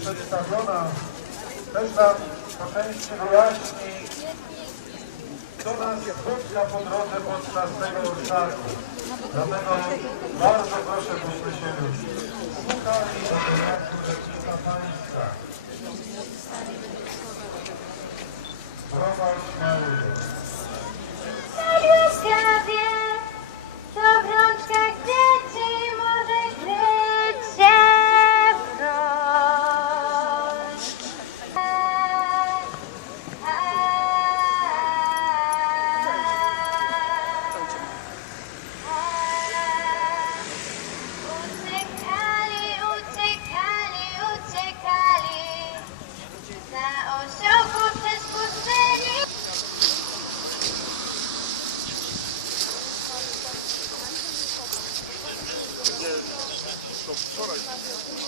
przedstawiona też nam po części wyjaśni, co nas spotka po drodze podczas tego obszaru. Dlatego bardzo proszę, byśmy się słuchali wyjaśnień Rzecznika i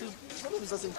Trzeba uważać.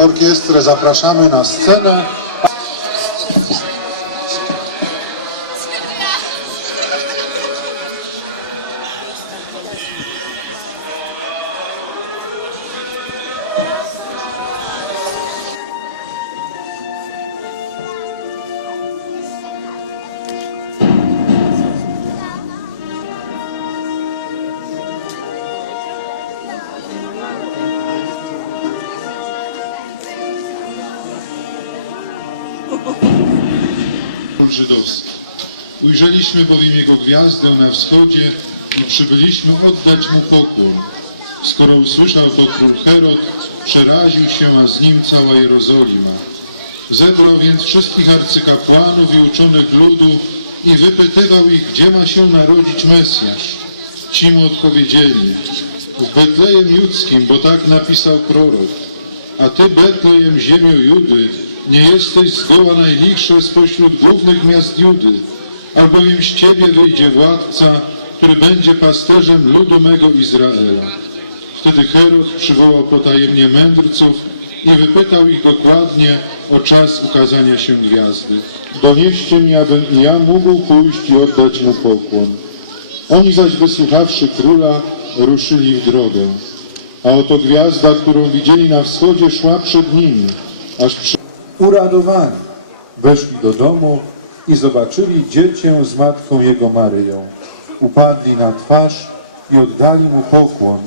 Orkiestrę zapraszamy na scenę. Król żydowski. Ujrzeliśmy bowiem jego gwiazdę na wschodzie i przybyliśmy oddać mu pokłon. Skoro usłyszał to król Herod, przeraził się, a z nim cała Jerozolima. Zebrał więc wszystkich arcykapłanów i uczonych ludu i wypytywał ich, gdzie ma się narodzić Mesjasz. Ci mu odpowiedzieli, w Betlejem Judzkim, bo tak napisał prorok. A ty, Betlejem, ziemią Judy, nie jesteś zgoła najlichszy spośród głównych miast Judy, albowiem z ciebie wyjdzie władca, który będzie pasterzem ludu mego Izraela. Wtedy Herod przywołał potajemnie mędrców i wypytał ich dokładnie o czas ukazania się gwiazdy. Donieście mi, abym i ja mógł pójść i oddać mu pokłon. Oni zaś wysłuchawszy króla, ruszyli w drogę. A oto gwiazda, którą widzieli na wschodzie, szła przed nimi, aż przy... Uradowani weszli do domu i zobaczyli dziecię z matką jego Maryją. Upadli na twarz i oddali mu pokłon.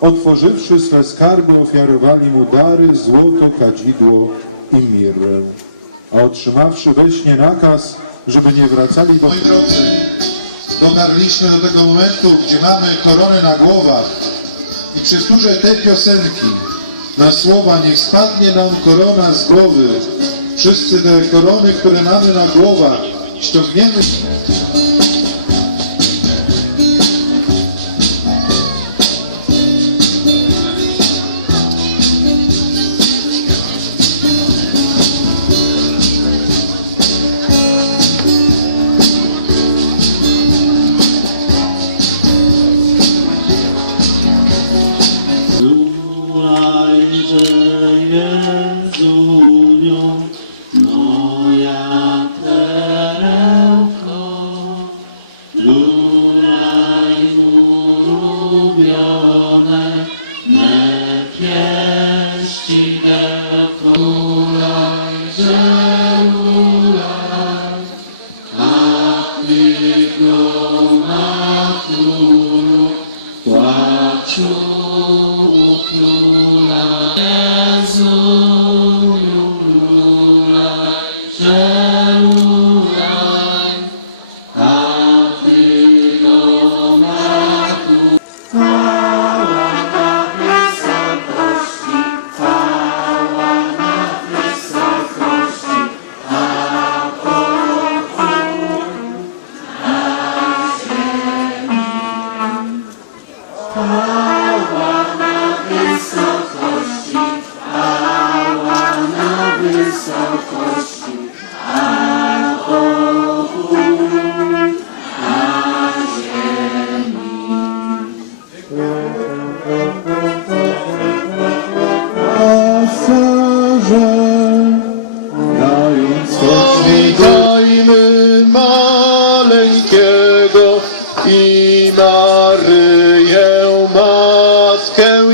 Otworzywszy swe skarby, ofiarowali mu dary, złoto, kadzidło i mirrę. A otrzymawszy we śnie nakaz, żeby nie wracali do Moi drodzy, dotarliśmy do tego momentu, gdzie mamy koronę na głowach i przysłużę tej piosenki na słowa Niech spadnie nam korona z głowy. Wszyscy te korony, które mamy na głowach, ściągniemy почему? łaskę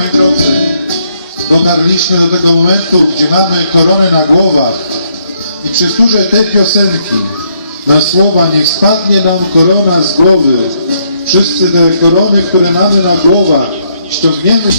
Moi drodzy, dotarliśmy do tego momentu, gdzie mamy koronę na głowach i przysłużę tej piosenki Na słowa niech spadnie nam korona z głowy. Wszyscy te korony, które mamy na głowach, ściągniemy.